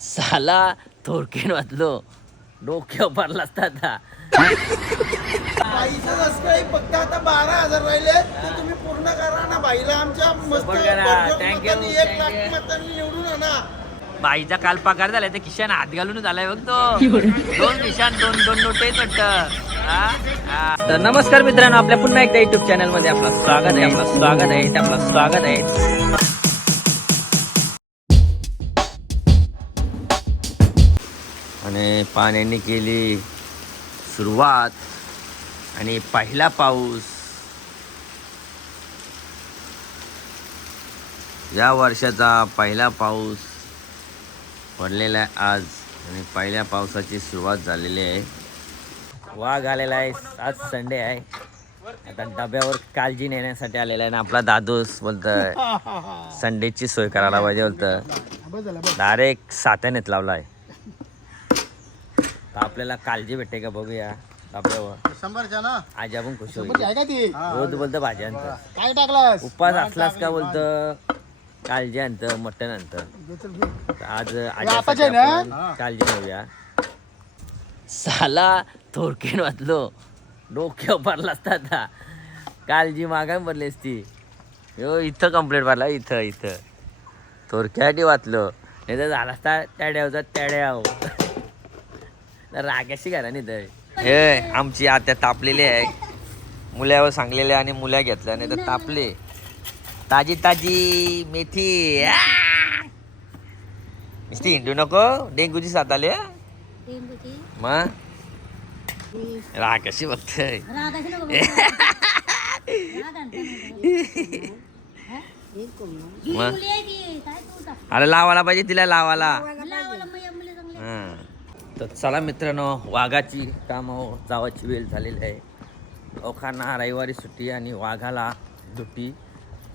साला थोडक्यात वाचलो डोक्यावर पडला असता. बाईचं जसं काही फक्त आता 12,000 राहिले ते तुम्ही पूर्ण करा ना. बाईला आमच्या मस्त Support करा. भरघोस Thank you, मतांनी 1 thank लाख you. मतांनी निवडून आणा. बाईचा काल पगार झालाय तर खिशाने हात घालून झालाय बघ तो. दोन खिशान दोन नोट आहेत वाटतं. तर नमस्कार मित्रांनो, आपल्या पुन्हा एकदा युट्यूब चॅनल मध्ये आपलं स्वागत आहे. आणि पाण्याने केली सुरुवात आणि पहिला पाऊस या वर्षाचा पहिला पाऊस पडलेला आहे आज आणि पहिल्या पावसाची सुरुवात झालेली आहे. वाघ आलेला आहे. आज संडे आहे. आता डब्यावर काळजी नेण्यासाठी आलेला आहे ना आपला दादूस बोलतोय संडेची सोय करायला पाहिजे बोलतं. डायरेक्ट सात्यानेत लावला आहे. तर आपल्याला काळजी भेटते का बघूया डब्यावर. 100च्या ना आज आपण खुश होईल. का ती रोज बोलतं भाज्यांचं काय टाकलास? उपास असलास का बोलतं काळजी आणतं मटण आणतं. आज आज्यासाठी आपण काळजी घेऊया. साला थोडक्यात वाचलो डोक्यावर पडला असता. काळजी मागाय पडलीस ती. हो इथं कंप्लेंट भरला इथं थोडक्यासाठी वाचलो नाही तर झाला असता त्याड्यावचा त्याड्याव. रागाशी घरा नाही तर हे आमची आत्या तापलेली आहे. मुल्यावर सांगलेले आणि मुल्या घेतल्या नाही तर तापले. ताजी ताजी मेथी नुसती हिंडू नको. डेंगूची साथ आली मग रागाशी बघतय. मग अरे लावायला पाहिजे तिला लावायला. तर चला मित्रांनो, वाघाची कामं जावाची वेळ झालेली आहे. लोकांना रविवारी सुट्टी आणि वाघाला सुट्टी.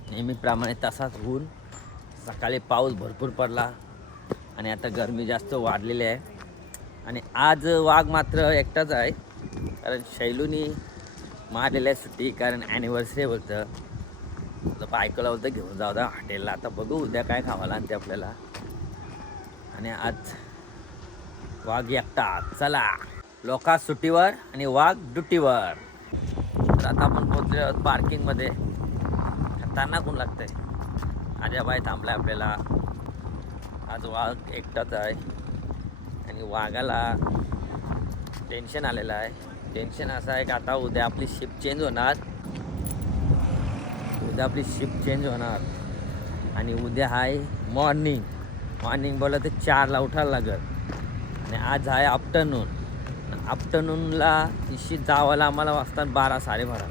नेहमीप्रमाणे तसाच ऊन. सकाळी पाऊस भरपूर पडला आणि आता गरमी जास्त वाढलेली आहे. आणि आज वाघ मात्र एकटाच आहे कारण शैलूनी मारलेली आहे सुट्टी कारण ॲनिव्हर्सरी होतं. तर बायकोला होतं घेऊन जाऊ द्या हॉटेलला. आता बघू उद्या काय खावायला आणि ते आपल्याला. आणि आज वाघ एकटा. चला लोका सुट्टीवर आणि वाघ ड्युटीवर. तर आता आपण पोहोचलो आहोत पार्किंगमध्ये. खतरनाक ऊन लागतंय. आजाबाई थांबलाय आपल्याला. आज वाघ एकटाच आहे आणि वाघाला टेन्शन आलेलं आहे. टेन्शन असं आहे की आता उद्या आपली शिफ्ट चेंज होणार. आणि उद्या आहे मॉर्निंग बोललं तर 4ला उठायला लागत. आणि आज आहे आफ्टरनूनला इशी जावायला आम्हाला वाजतात 12 12:30.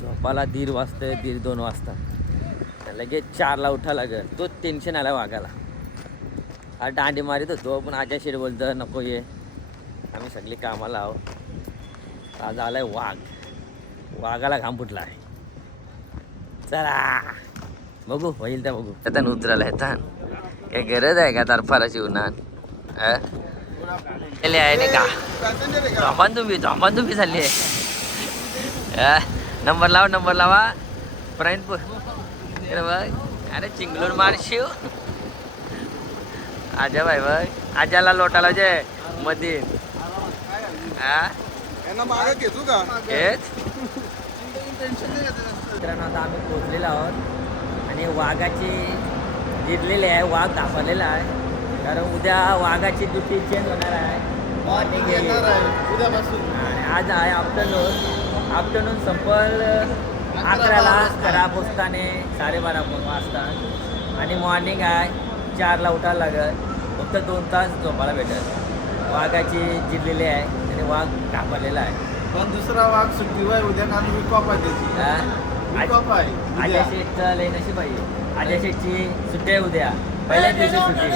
झोपायला 1:30 वाजता 1:30-2 वाजता. लगेच 4ला उठायला लागत. तो टेन्शन आला वाघाला. आज दांडी मारित होतो पण आजा शेड बोलतं नको ये आम्ही सगळी कामाला आहोत. आज आलाय वाघाला घाम फुटला आहे. चला बघू होईल त्या बघू. आता उतरायला येतात काय गरज आहे का तरफाराची उन्हात आहे नाही का. झोपान तुम्ही झाली आहे. नंबर लावा प्राईनपूर. अरे चिंगलूर मारशिव आजा बाई बघ. आजाला लोटाला जे मध्ये मित्रांनो आता आम्ही पोचलेलो आहोत आणि वाघाची जिरलेली आहे. वाघ दाखवलेला आहे कारण उद्या वाघाची ड्युटी चेंज होणार आहे. मॉर्निंग उद्यापासून आणि आज आहे आफ्टरनून संपल 11ला. घरा पोचताने 12:30 वाजता. आणि मॉर्निंग आहे 4ला उठायला लागत. फक्त 2 तास झोपायला भेटत. वाघाची जिरलेली आहे आणि वाघ कापलेला आहे. पण दुसरा वाघ सुट्टीवर उद्या कारण विकॉप आहे त्याची. विकॉप आहे आजा शेठचा लय नशीब आहे. आजा शेठची सुट्टी आहे उद्या. पहिल्या दिवशी सुट्टी.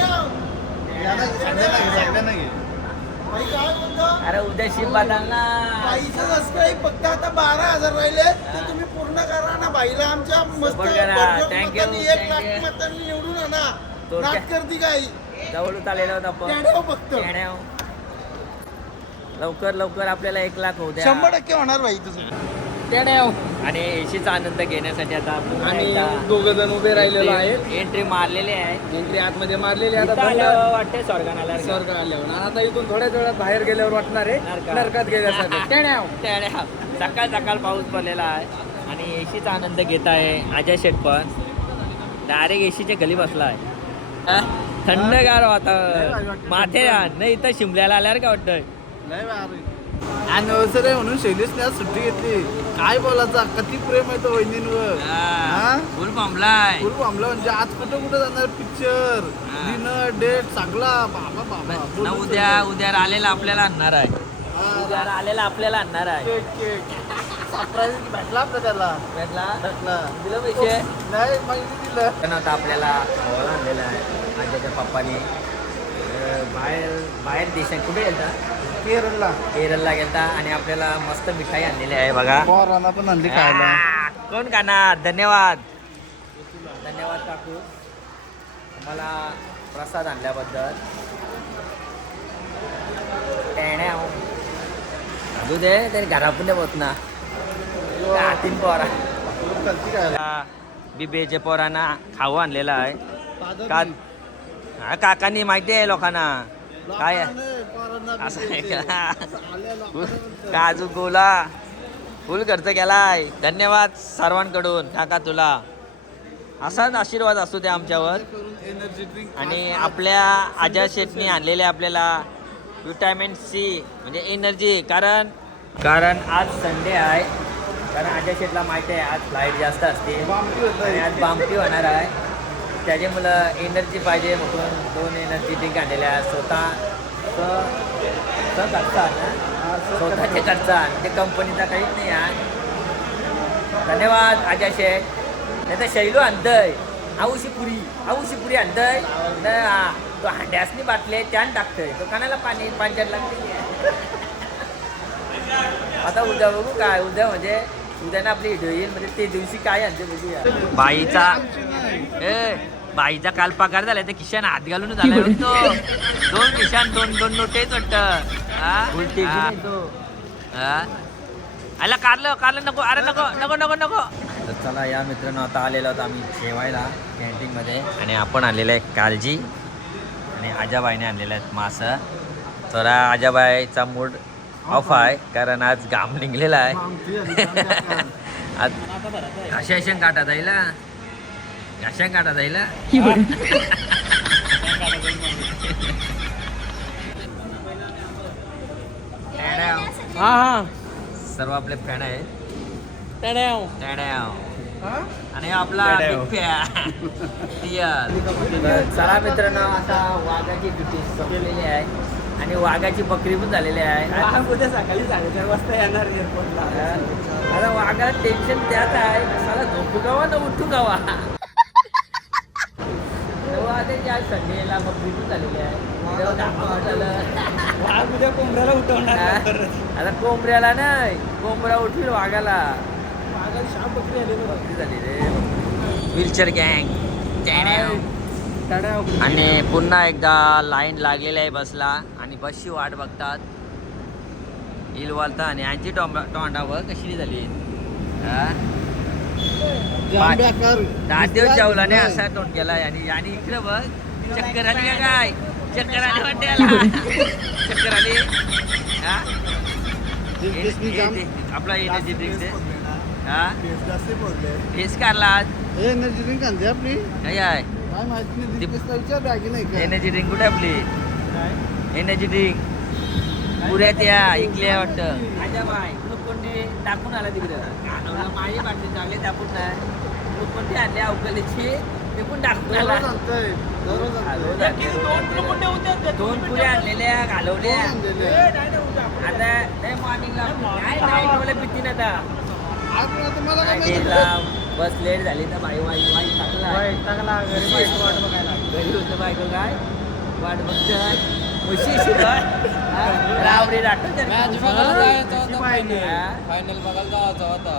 अरे उद्या शिप बदल ना. बाईचं जसं काही फक्त आता 12,000 राहिले ते तुम्ही पूर्ण करा ना. बाईला आमच्या मस्त Support करा. भरघोस Thank you, मतांनी 1 thank लाख you. मतांनी निवडून आणा. थोडक्यात- नाच करती काही जवळ आलेलो होता आपण. येड्याव फक्त लवकर आपल्याला 1 लाख होऊ द्या. 100% होणार बाई तुझं. आणि एसीचा आनंद घेण्यासाठी आता आपण आणि दोघं जण उभे राहिलेलो आहेत. एंट्री मारलेली आहे. एंट्री आतमध्ये मारलेली आहे. इथं आता आल्यावर वाटते स्वर्गात आल्यावर स्वर्ग आल्यावर आणि आता इथून थोड्याच वेळात बाहेर गेल्यावर वाटणार आहे नरकात गेल्यासारखं. त्याड्या. सकाळ सकाळ पाऊस पडलेला आहे आणि एसीचा आनंद घेत आहे अजय शेट पण. डायरेक्ट एसीच्या गली बसला आहे. थंडगार वातावरण माथे नाही इथं शिमल्याला आल्यावर काय वाटतंय. अॅनिव्हर्सरी आहे म्हणून शैलेशने आज सुट्टी घेतली. काय बोलायचा किती प्रेम आहे तो वहिनींवर. फुल पांबलाय. फुल पामला म्हणजे आज कुठं कुठं जाणार पिक्चर डिनर डेट सगळा बाबा बाबा. उद्या आलेला आपल्याला आणणार आहे. उद्या आलेला आपल्याला आणणार आहे. सरप्राईज भेटला आपला त्याला. भेटला दिलं पैसे नाही माहिती दिलं. पण आता आपल्याला खावायला आणलेलं आहे आजच्या पप्पानी. बाहेर देशात कुठे गेलता. केरळला गेलता आणि आपल्याला मस्त मिठाई आणलेली आहे बघा. पोरांना पण आणली खायला. कोण खाणार. धन्यवाद काकू मला प्रसाद आणल्याबद्दल. आणू दे तरी घरापून नाही होत ना. तीन पोरा बिबेचे पोरांना खाऊ आणलेला आहे. काकांनी माहिती आहे लोकांना काय असं आहे का. काजू गोला फुल खर्च केलाय. धन्यवाद सर्वांकडून काका तुला. असाच आशीर्वाद असतो ते आमच्यावर. आणि आपल्या अजय शेटनी आणलेले आपल्याला विटॅमिन सी म्हणजे एनर्जी. कारण आज संडे आहे. कारण अजय शेटला माहिती आहे आज फ्लाईट जास्त असते आणि आज बामटी होणार आहे. त्याच्यामुळं एनर्जी पाहिजे म्हणून 2 एनर्जी ड्रिंक आणलेल्या स्वतःचे खर्चा ते कंपनीचा काहीच नाही आहे. धन्यवाद अजय शेठ. नाही तर शैलू आणतंय आऊशी पुरी आणतंय तो हांड्यासनी बाटले त्यान टाकतंय. तो कानाला पाणी पांचट लागते. आता उद्या बघू काय. उद्या म्हणजे उद्या ना आपली हिरोईन म्हणजे ते दिवशी काय आणते बघूया. बाईचा काल पगार झालाय तर किशान हात घालून झालाय तो. 2 किशान 2 नोटेच वाटतं. आला कारलं नको. अरे नको. तर चला या मित्रांनो आता आलेलो होतो आम्ही जेवायला कॅन्टीनमध्ये. आणि आपण आणलेलं आहे कालजी आणि आजाबाईने आणलेलं आहे मासं. तर आजाबाईचा मूड ऑफ आहे कारण आज घाम निघलेला आहे. आज घाशाशन काटा जाईला. सर्व आपले फॅन आहेत. आणि आपला चला मित्रांनो आता वाघाची ड्युटी संपलेली आहे आणि वाघाची बकरी पण झालेली आहे. उद्या सकाळी 4:30 वाजता येणार एअरपोर्टला. आता वाघाला टेन्शन त्याच आहे साला झोपू गावा ना उठू गावा. आज संडेला बकरी पण झालेली आहे. वाघ उद्या कोंबड्याला उठवणार. आता कोंबड्याला नाही कोंबड्या उठवील वाघाला. बकरी झाली रे. व्हीलचेअर गँग. आणि पुन्हा एकदा लाईन लागलेली आहे बसला आणि बसची वाट बघतात. इल वालता आणि यांची तोंडावर कशी झाली. दादेव चावलाने असा तोंड केलाय आणि इकडे बघ चक्कर आली का काय. चक्कर आली आपला एनर्जी ड्रिंक फेस कारला. एनर्जी ड्रिंक आणते आपली काय आहे एनर्जी ड्रिंक कुठे आपली. एनर्जी ड्रिंक पुऱ्या त्या इकल्या वाटतं. कोणते टाकून आला तिकडं माझी बाटली चांगले टाकून नाही कोणते आणले अवकलीची ते पण टाकून आला. 2 पुऱ्या आणलेल्या घालवल्या. आता नाही मॉर्निंगला काय पिती ना आता बस लेट झाली तर वाई टाकला घरी होतं बायको काय वाट बघतोय. रावडी फायनल बघायला जायचं होता.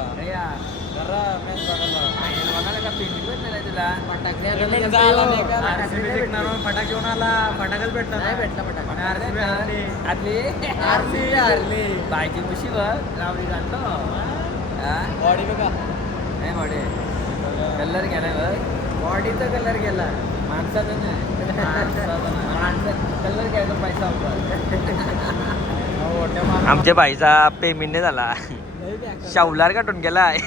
बघायला का पेंटिंग नाही तुला. फटाके घेऊन आला. फटाकेच भेटला नाही. भेटला फटाके बायची मुशी बघ रावडी घालतो. बॉडी बघा नाही बॉडी कलर गेलाय बघ बॉडीचा कलर गेला माणसाचा नाही माणसाचा कलर घ्यायचा पैसा आमच्या बाईचा पेमेंट नाही झाला शावलार काटून गेलाय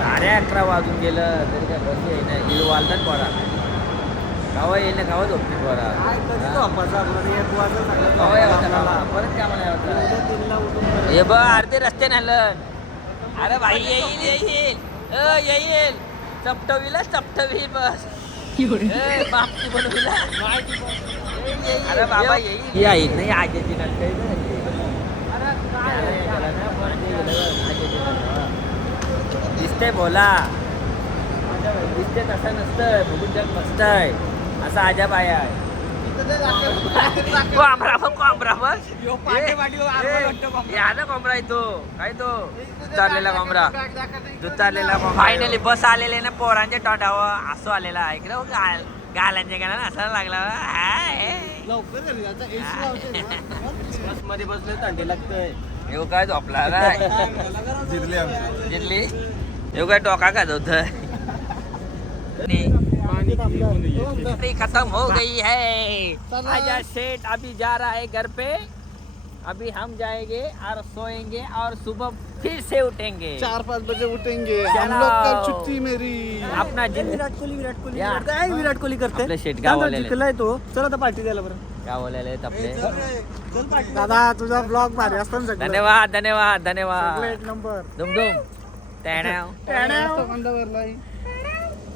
साडे 11 वाजून गेलं तरी काय बस येईना इल वालतात पोरा गावा येईना गावा झोपतील पोरा गावा यावं परत कामाला यावं हे बघ अर्धे रस्ते नालं अरे भाई येईल येईल येईल चपटवीला चपटवी बस बापची बनवीला अरे बाबा येईल येईल नाही आजीची दिसतंय बोला दिसते तसं नसतं बघून जग मस्त आहे असा आजाब आहे कोंबरा बघ कोंबरा बघ यादा कोंबरा आहे तो काय तो चाललेला कोंबरा दूध चाललेला फायनली बस आलेले ना पोरांच्या तोंडावर असं आलेला आहे इकडे गालांच्या गाला असायला लागला बस मध्ये बसले थंडी लागतंय येऊ काय झोपला जिरली येऊ काय टोका का होत खत्म हो गई है आजा सेठ अभी जा रहा है घर पे अभी हम जाएंगे और सोएंगे और सुबह फिर से उठेंगे 4-5 बजे उठेंगे चलो। हम लोग कल छुट्टी मेरी अपना विराट कोहली या. काय विराट कोहली करते आपले शेट गाववाले जिंकलाय तो चला आता पार्टी द्यायला बरं गाववाले आहेत आपले दादा तुझा ब्लॉग भारी असतो ना सगळं धन्यवाद धन्यवाद धन्यवाद सगळं एक नंबर दुम दुम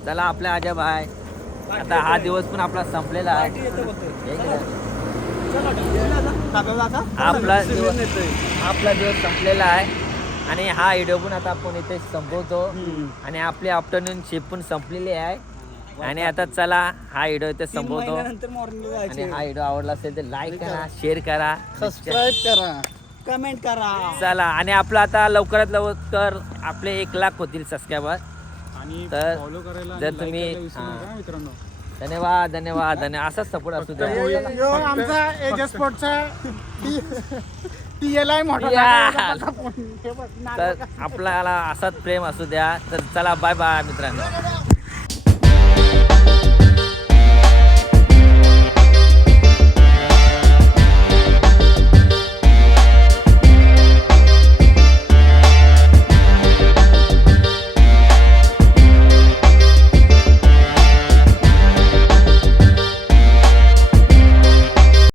चला आपल्या आजब आहे आता हा दिवस पण आपला संपलेला आहे आपला दिवस संपलेला आहे आणि हा व्हिडिओ पण आता आपण इथे संपवतो आणि आपली आफ्टरनून शिफ्ट पण संपलेली आहे आणि आता चला हा व्हिडिओ इथे संपवतो आणि हा व्हिडिओ आवडला असेल तर लाईक करा शेअर करा सबस्क्राईब करा कमेंट करा चला आणि आपलं आता लवकरात लवकर आपले 1 लाख होतील सबस्क्रायबर आणि तर फॉलो करायला जर आणि like तुम्ही करायला विसरू नका मित्रांनो धन्यवाद धन्यवाद धन्यवाद असाच सपोर्ट असू द्या यो आमचा एज स्पोर्टचा TLI मोठा या. हे बघ, तर आपल्याला असाच प्रेम असू द्या तर चला बाय बाय मित्रांनो